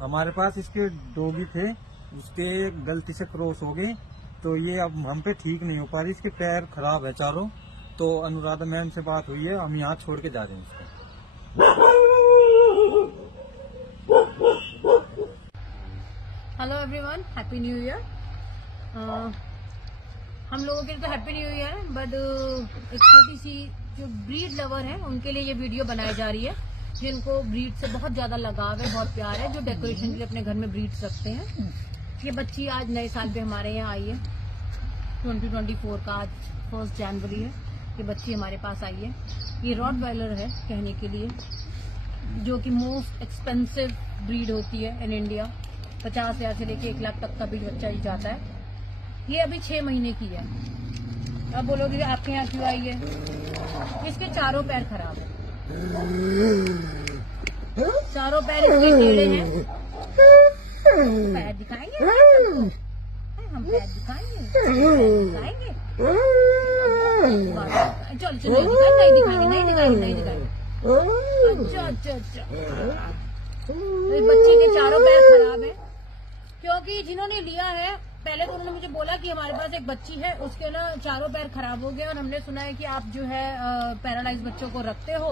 हमारे पास इसके डॉगी थे, उसके गलती से क्रॉस हो गए, तो ये अब हम पे ठीक नहीं हो पा रही। इसके पैर खराब है चारों। तो अनुराधा मैम से बात हुई है, हम यहाँ छोड़ के जा रहे हैं इसको। Hello everyone, happy new year. हम लोगों के लिए तो हैप्पी न्यू ईयर है, बट एक छोटी सी जो ब्रीड लवर है उनके लिए ये वीडियो बनाई जा रही है, जिनको ब्रीड से बहुत ज्यादा लगाव है, बहुत प्यार है, जो डेकोरेशन के लिए अपने घर में ब्रीड्स रखते हैं। ये बच्ची आज नए साल पे हमारे यहाँ आई है, 2024 का आज 1 जनवरी है। ये बच्ची हमारे पास आई है। ये रॉटवाइलर है कहने के लिए, जो कि मोस्ट एक्सपेंसिव ब्रीड होती है इन इंडिया। 50,000 से लेके 1 लाख तक का भी बच्चा ही जाता है। ये अभी 6 महीने की है। अब बोलोगे आपके यहाँ क्यों आई है? इसके चारों पैर खराब है, चारों पैर इसके टेढ़े हैं। पैर दिखाएंगे हम, पैर दिखाएंगे, चलो चलो, नहीं दिखाएंगे। अच्छा। बच्चे के चारों पैर खराब है, क्योंकि जिन्होंने लिया है पहले तो उन्होंने मुझे बोला कि हमारे पास एक बच्ची है, उसके ना चारों पैर खराब हो गए, और हमने सुना है कि आप जो है पैरालाइज बच्चों को रखते हो।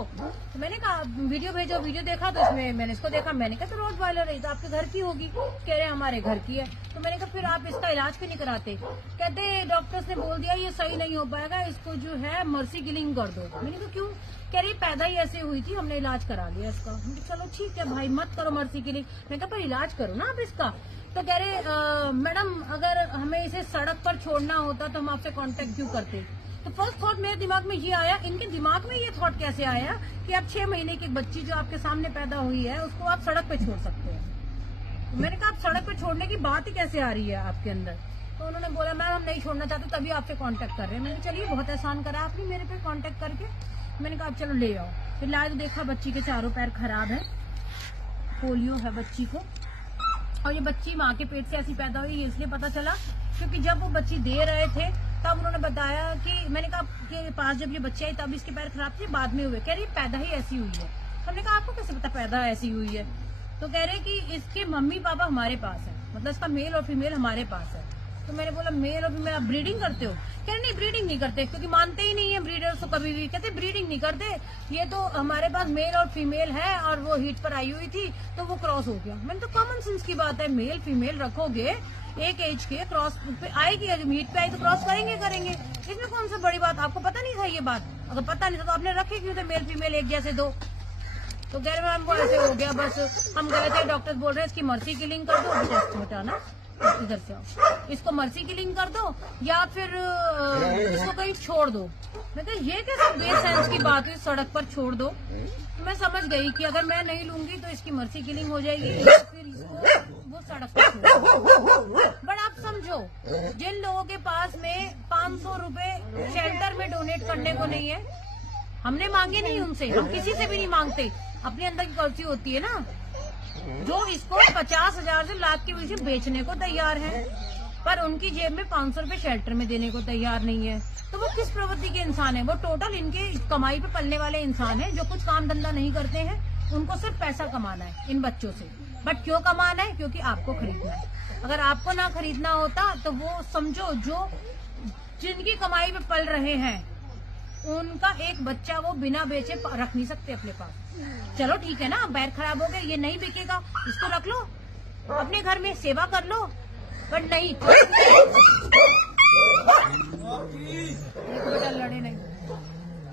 तो मैंने कहा वीडियो भेजो, वीडियो देखा तो इसमें मैंने इसको देखा, मैंने कहा तो रॉटवाइलर है, तो आपके घर की होगी। कह रहे हमारे घर की है। तो मैंने कहा फिर आप इसका इलाज क्यों नहीं कराते? कहते डॉक्टर्स ने बोल दिया ये सही नहीं हो पाएगा, इसको जो है मर्सी किलिंग कर दो। मैंने कहा क्यों? कह रही पैदा ही ऐसे हुई थी, हमने इलाज करा लिया इसका। हमने कहा चलो ठीक है भाई, मत करो मर्सी किलिंग। मैंने कहा पर इलाज करो ना आप इसका। तो कह रहे मैडम अगर हमें इसे सड़क पर छोड़ना होता तो हम आपसे कांटेक्ट क्यों करते? तो फर्स्ट थॉट मेरे दिमाग में ये आया, इनके दिमाग में ये थॉट कैसे आया कि आप 6 महीने की बच्ची जो आपके सामने पैदा हुई है उसको आप सड़क पे छोड़ सकते हैं। तो मैंने कहा आप सड़क पे छोड़ने की बात ही कैसे आ रही है आपके अंदर? तो उन्होंने बोला मैम हम नहीं छोड़ना चाहते, तभी आपसे कांटेक्ट कर रहे हैं। मैंने चलिए बहुत एहसान करा आपने मेरे पे कांटेक्ट करके। मैंने कहा आप चलो ले आओ। फिर लाए तो देखा बच्ची के चारों पैर खराब है, पोलियो है बच्ची को। और ये बच्ची माँ के पेट से ऐसी पैदा हुई, इसलिए पता चला क्योंकि जब वो बच्ची दे रहे थे तब उन्होंने बताया कि मैंने कहा आपके पास जब ये बच्ची आई तब इसके पैर खराब थे, बाद में हुए। कह रही पैदा ही ऐसी हुई है। हमने कहा आपको कैसे पता पैदा ऐसी हुई है? तो कह रहे कि इसके मम्मी पापा हमारे पास है, मतलब इसका मेल और फीमेल हमारे पास है। तो मैंने बोला मेल और फीमेल आप ब्रीडिंग करते हो? कह रहे नहीं ब्रीडिंग नहीं करते, क्योंकि मानते ही नहीं है ब्रीडर्स को कभी भी। कहते ब्रीडिंग नहीं करते, ये तो हमारे पास मेल और फीमेल है और वो हीट पर आई हुई थी तो वो क्रॉस हो गया। मैंने तो कॉमन सेंस की बात है, मेल फीमेल रखोगे एक एज के, क्रॉस पे आएगी, जब हीट पे आई तो क्रॉस करेंगे। इसमें कौन सा बड़ी बात? आपको पता नहीं था ये बात? अगर पता नहीं था तो आपने रखे क्यों थे मेल फीमेल एक जैसे दो? तो कह रहे मैम वो ऐसे हो गया, बस हम गए थे, डॉक्टर बोल रहे हैं इसकी मर्सी किलिंग कर दो। टेस्ट हटाना इधर से आओ, इसको मर्सी किलिंग कर दो या फिर इसको कहीं छोड़ दो। मैं कहा ये कैसे बेसेंस की बात है, सड़क पर छोड़ दो। मैं समझ गई कि अगर मैं नहीं लूंगी तो इसकी मर्सी किलिंग हो जाएगी या फिर इसको वो सड़क पर छोड़। बट आप समझो, जिन लोगों के पास में 500 रुपए शेल्टर में डोनेट करने को नहीं है, हमने मांगे नहीं उनसे, हम किसी से भी नहीं मांगते, अपने अंदर की कर्सी होती है ना, जो इसको 50,000 से लाख के बीच बेचने को तैयार है, पर उनकी जेब में 500 रुपए शेल्टर में देने को तैयार नहीं है। तो वो किस प्रवृत्ति के इंसान है? वो टोटल इनके कमाई पे पलने वाले इंसान है, जो कुछ काम धंधा नहीं करते हैं, उनको सिर्फ पैसा कमाना है इन बच्चों से। बट क्यों कमाना है? क्योंकि आपको खरीदना है। अगर आपको ना खरीदना होता तो वो समझो जो जिनकी कमाई पे पल रहे हैं उनका एक बच्चा वो बिना बेचे रख नहीं सकते अपने पास। चलो ठीक है ना, पैर खराब हो गए, ये नहीं बिकेगा, इसको रख लो अपने घर में, सेवा कर लो। बट नहीं, बेटा लड़े नहीं।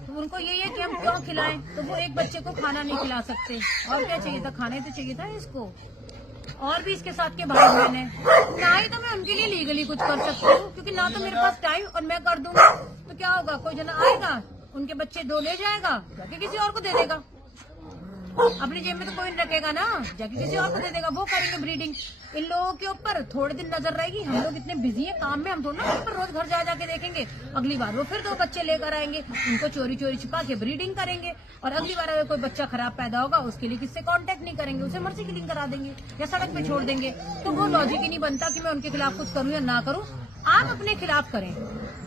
तो उनको ये है कि हम क्यों खिलाएं? तो वो एक बच्चे को खाना नहीं खिला सकते। और क्या चाहिए था? खाना ही तो चाहिए था इसको। और भी इसके साथ के भाई बहन है, ना ही तो मैं उनके लिए लीगली कुछ कर सकती हूँ, क्योंकि ना तो मेरे पास टाइम, और मैं कर दूंगा तो क्या होगा, कोई जना आएगा उनके बच्चे 2 ले जाएगा, जाके किसी और को दे देगा। अपनी जेब में तो कोई नहीं रखेगा ना, जाके किसी और को दे देगा, वो करेंगे ब्रीडिंग। इन लोगों के ऊपर थोड़े दिन नजर रहेगी, हम लोग इतने बिजी हैं काम में, हम थोड़ा ना पर रोज घर जा जाके देखेंगे। अगली बार वो फिर 2 बच्चे लेकर आएंगे, उनको चोरी चोरी छिपा के ब्रीडिंग करेंगे, और अगली बार अगर कोई बच्चा खराब पैदा होगा उसके लिए किससे कांटेक्ट नहीं करेंगे, उसे मर्सी किलिंग करा देंगे या सड़क पे छोड़ देंगे। तो वो लॉजिक ही नहीं बनता कि मैं उनके खिलाफ कुछ करूँ या ना करूँ। आप अपने खिलाफ करें,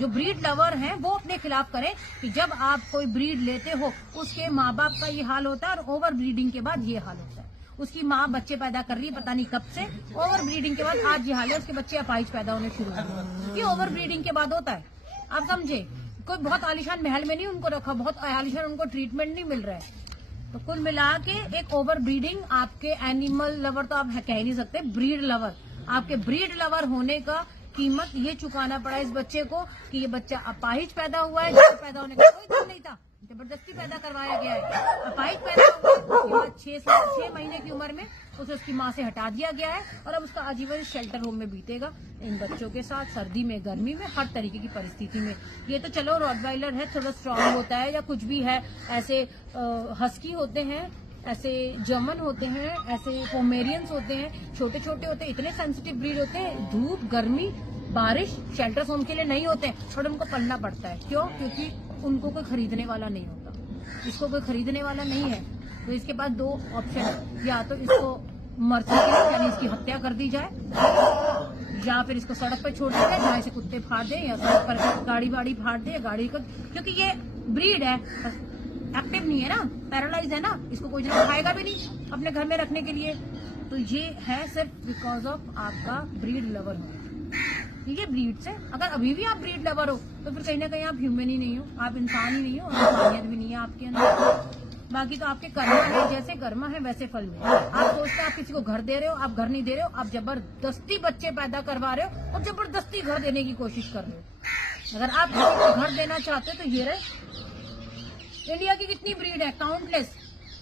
जो ब्रीड लवर हैं वो अपने खिलाफ करें कि जब आप कोई ब्रीड लेते हो उसके माँ बाप का ये हाल होता है और ओवर ब्रीडिंग के बाद ये हाल होता है। उसकी माँ बच्चे पैदा कर रही है पता नहीं कब से, ओवर ब्रीडिंग के बाद आज ये हाल है, उसके बच्चे अपाहिज पैदा होने शुरू हो गए। ये ओवर ब्रीडिंग के बाद होता है, आप समझे। कोई बहुत आलिशान महल में नहीं उनको रखा, बहुत आलिशान उनको ट्रीटमेंट नहीं मिल रहा है। तो कुल मिला के एक ओवर ब्रीडिंग, आपके एनिमल लवर तो आप कह ही नहीं सकते, ब्रीड लवर, आपके ब्रीड लवर होने का कीमत ये चुकाना पड़ा इस बच्चे को कि ये बच्चा अपाहिज पैदा हुआ है, जिससे पैदा होने का कोई दम नहीं था, जबरदस्ती पैदा करवाया गया है। अपाहिज पैदा हुआ, उसके बाद 6 महीने की उम्र में उसे उसकी माँ से हटा दिया गया है और अब उसका आजीवन शेल्टर होम में बीतेगा इन बच्चों के साथ, सर्दी में, गर्मी में, हर तरीके की परिस्थिति में। ये तो चलो रॉटवाइलर है, थोड़ा स्ट्रांग होता है या कुछ भी है, ऐसे हस्की होते हैं, ऐसे जर्मन होते हैं, ऐसे पोमेरियंस होते हैं, छोटे छोटे होते हैं, इतने सेंसिटिव ब्रीड होते हैं, धूप, गर्मी, बारिश, शेल्टर होम के लिए नहीं होते, थोड़ा उनको पलना पड़ता है। क्यों? क्योंकि उनको कोई खरीदने वाला नहीं होता, इसको कोई खरीदने वाला नहीं है। तो इसके पास 2 ऑप्शन है, या तो इसको मर्सिडीज यानी इसकी हत्या कर दी जाए, या फिर इसको सड़क पर छोड़ दिया जाए जहाँ इसे कुत्ते फाड़ दे, या सड़क पर गाड़ी फाड़ दे, गाड़ी को, क्योंकि ये ब्रीड है, एक्टिव नहीं है ना, पैरालाइज है ना, इसको कोई जगह खाएगा भी नहीं अपने घर में रखने के लिए। तो ये है सिर्फ बिकॉज ऑफ आपका ब्रीड लवर हो। ठीक है, ब्रीड से अगर अभी भी आप ब्रीड लवर हो तो फिर कहीं ना कहीं आप ह्यूमन ही नहीं हो, आप इंसान ही नहीं हो, और इंसानियत भी नहीं है आपके अंदर। बाकी तो आपके कर्म है, जैसे कर्म है वैसे फल में। आप सोचते हैं आप किसी को घर दे रहे हो, आप घर नहीं दे रहे हो, आप जबरदस्ती बच्चे पैदा करवा रहे हो और जबरदस्ती घर देने की कोशिश कर रहे हो। अगर आप किसी को घर देना चाहते हो तो ये रहे। इंडिया की कितनी ब्रीड है, काउंटलेस।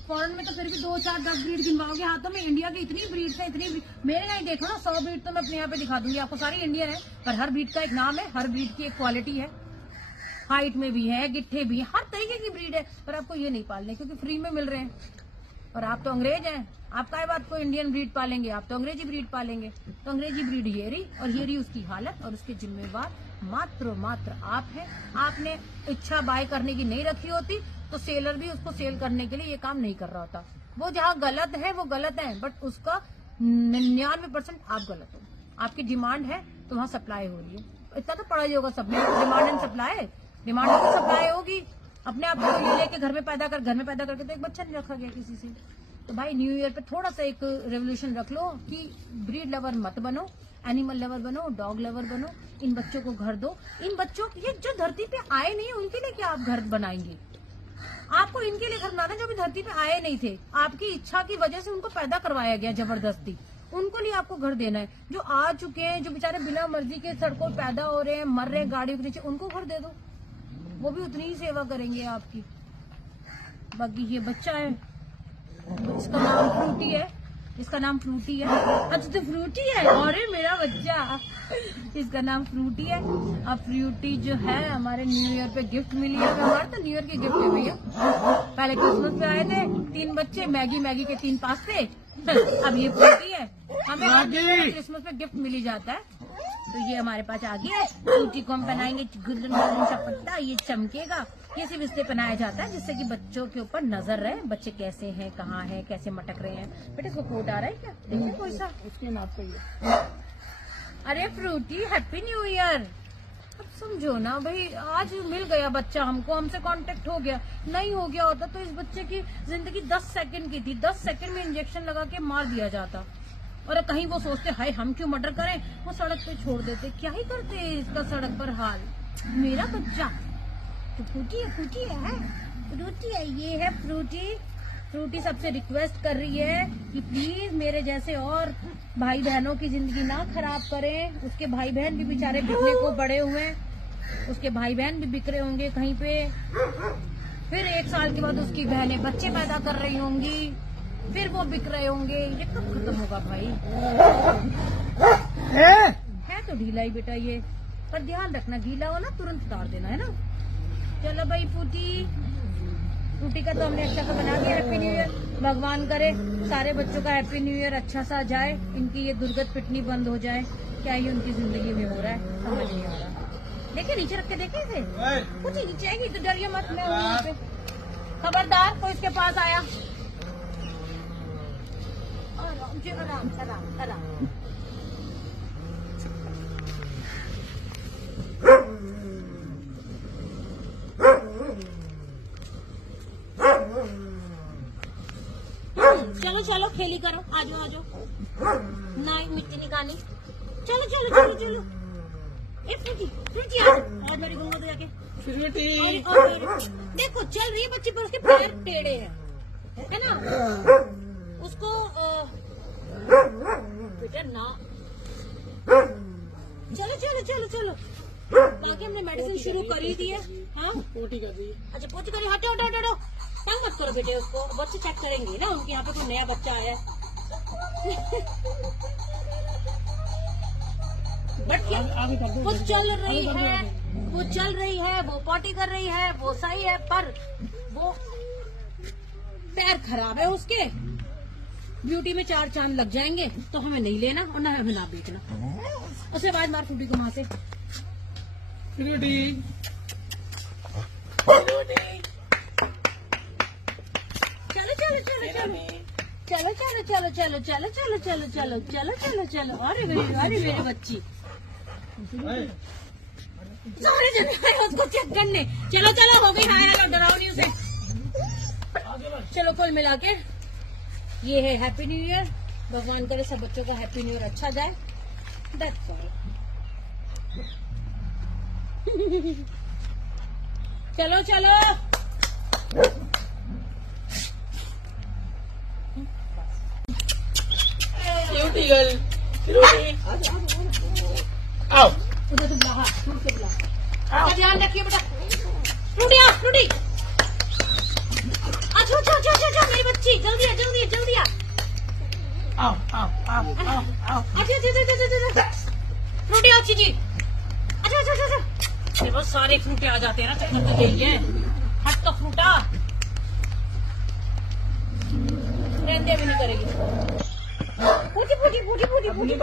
फॉरेन में तो फिर भी 2, 4, 10 ब्रीड गिनवाओगे हाथों में, इंडिया की इतनी ब्रीड है, इतनी ब्रीड। मेरे यहाँ देखो ना 100 ब्रीड तो मैं अपने यहाँ पे दिखा दूंगी आपको, सारी इंडियन है, पर हर ब्रीड का एक नाम है, हर ब्रीड की एक क्वालिटी है, हाइट में भी है, गिट्ठे भी है, हर तरीके की ब्रीड है, पर आपको ये नहीं पालने क्योंकि फ्री में मिल रहे हैं। और आप तो अंग्रेज हैं, आप काय बात को इंडियन ब्रीड पालेंगे, आप तो अंग्रेजी ब्रीड पालेंगे। तो अंग्रेजी ब्रीड ये रही, और ये रही उसकी हालत, और उसके जिम्मेवार मात्र आप हैं। आपने इच्छा बाय करने की नहीं रखी होती तो सेलर भी उसको सेल करने के लिए ये काम नहीं कर रहा होता। वो जहाँ गलत है वो गलत है, बट उसका 99% आप गलत हो। आपकी डिमांड है तो वहाँ सप्लाई हो रही है, इतना तो पड़ा ही होगा सब में, demand and supply, demand and supply होगी। अपने आप को ये लेके घर में पैदा करके तो एक बच्चा नहीं रखा गया किसी से। तो भाई न्यू ईयर पे थोड़ा सा एक रेवोल्यूशन रख लो कि ब्रीड लवर मत बनो, एनिमल लवर बनो, डॉग लवर बनो, इन बच्चों को घर दो। इन बच्चों ये जो धरती पे आए नहीं है उनके लिए क्या आप घर बनाएंगे? आपको इनके लिए घर बनाना जो भी धरती पे आए नहीं थे, आपकी इच्छा की वजह से उनको पैदा करवाया गया जबरदस्ती, उनको लिए आपको घर देना है। जो आ चुके हैं, जो बेचारे बिना मर्जी के सड़कों पैदा हो रहे हैं, मर रहे हैं गाड़ियों के नीचे, उनको घर दे दो, वो भी उतनी ही सेवा करेंगे आपकी। बाकी ये बच्चा है, इसका नाम फ्रूटी है, इसका नाम फ्रूटी है। अच्छा तो फ्रूटी है, अरे मेरा बच्चा, इसका नाम फ्रूटी है। अब फ्रूटी जो है हमारे न्यू ईयर पे गिफ्ट मिली है, हमारे तो न्यू ईयर की गिफ्ट है भैया। पहले क्रिसमस पे आए थे 3 बच्चे, मैगी के 3 पास्ते, अब ये फ्रूटी है। हमें क्रिसमस पे गिफ्ट मिली जाता है, तो ये हमारे पास आ गया है। फ्रूटी को हम पहनाएंगे गोल्डन सा पत्ता, ये चमकेगा। ये सिर्फ इसलिए पहनाया जाता है जिससे कि बच्चों के ऊपर नजर रहे, बच्चे कैसे हैं, कहाँ हैं, कैसे मटक रहे हैं। बेटे इसको कोट आ रहा है क्या? देखिए कोई सा उसके नाप पे। अरे फ्रूटी हैप्पी न्यू ईयर। अब समझो ना भाई, आज मिल गया बच्चा हमको, हमसे कांटेक्ट हो गया। नहीं हो गया होता तो इस बच्चे की जिंदगी 10 सेकंड की थी, 10 सेकंड में इंजेक्शन लगा के मार दिया जाता। और कहीं वो सोचते हाय हम क्यों मर्डर करें, वो सड़क पे छोड़ देते। क्या ही करते इसका सड़क पर हाल। मेरा बच्चा तो फ्रूटी है, ये है फ्रूटी। फ्रूटी सबसे रिक्वेस्ट कर रही है कि प्लीज मेरे जैसे और भाई बहनों की जिंदगी ना खराब करें। उसके भाई बहन भी बेचारे बिकने को बड़े हुए हैं, उसके भाई बहन भी बिक रहे होंगे कहीं पे। फिर 1 साल के बाद उसकी बहनें बच्चे पैदा कर रही होंगी, फिर वो बिक रहे होंगे। ये कब खत्म होगा भाई? है तो ढीला ही बेटा ये, पर ध्यान रखना गीला हो ना तुरंत उतार देना, है ना। चलो भाई फ्रूटी का तो हमने अच्छा सा बना दिया। Happy new year. भगवान करे सारे बच्चों का हैप्पी न्यू ईयर अच्छा सा जाए, इनकी ये दुर्गत पिटनी बंद हो जाए। क्या ही उनकी जिंदगी में हो रहा है समझ नहीं आ रहा। देखिए नीचे रख के देखे इसे, कुछ नीचे आएगी तो डरिए मत, मैं हूँ यहाँ पे। खबरदार कोई इसके पास आया। आराम। चलो चलो खेली करो, आ जाओ आ जाओ। नहीं मिट्टी निकाली, चलो चलो चलो चलो। फ्रूटी और मेरी गुंगो तो जाके देखो चल रही है बच्ची, पर उसके पैर टेढ़े हैं, है ना। उसको बेटा ना, चलो चलो चलो चलो। बाकी हमने मेडिसिन शुरू कर ही दी है। हाँ पोटी कर दी। अच्छा पोटी करी, हटो हटो हटो, तंग मत करो बेटे उसको, बच्चे चेक करेंगे ना उनके यहाँ पे कोई नया बच्चा आया है। बट क्या वो चल रही है, वो चल रही है, वो पोटी कर रही है, वो सही है, पर वो पैर खराब है उसके। ब्यूटी में 4 चांद लग जाएंगे तो हमें नहीं लेना और ना हमें ना बेचना। उसके बाद मार फ्रूटी को वहां से। फ्रूटी चलो चलो चलो चलो चलो चलो चलो चलो चलो चलो चलो चलो चलो चलो चलो। अरे मेरी बच्ची सारे जने उसको चेक करने। चलो चलो हो गई, हाँ डराओ नहीं उसे। चलो कुल मिला के ये है हैप्पी न्यू ईयर। भगवान करे सब बच्चों का हैप्पी न्यू ईयर अच्छा जाए। That's all. चलो चलो क्यूटी गर्ल, आओ उधर तुम बुला, फ्रूट से बुला। ध्यान रखिए बेटा। फ्रूटी आ, फ्रूटी अच्छा अच्छा अच्छा अच्छा मेरी बच्ची, जल्दी आ जल्दी आ जल्दी आ। आओ आओ आओ आओ आओ। अच्छा अच्छा अच्छा अच्छा फ्रूटी अच्छी जी। अच्छा अच्छा अच्छा बहुत सारे फ्रूटे आ जाते हैं ना, चक्कर तो यही है। हट तो फ्रूटा रहने भी नहीं करेगी। पूछी पूछी पूछी पूछी पूछी।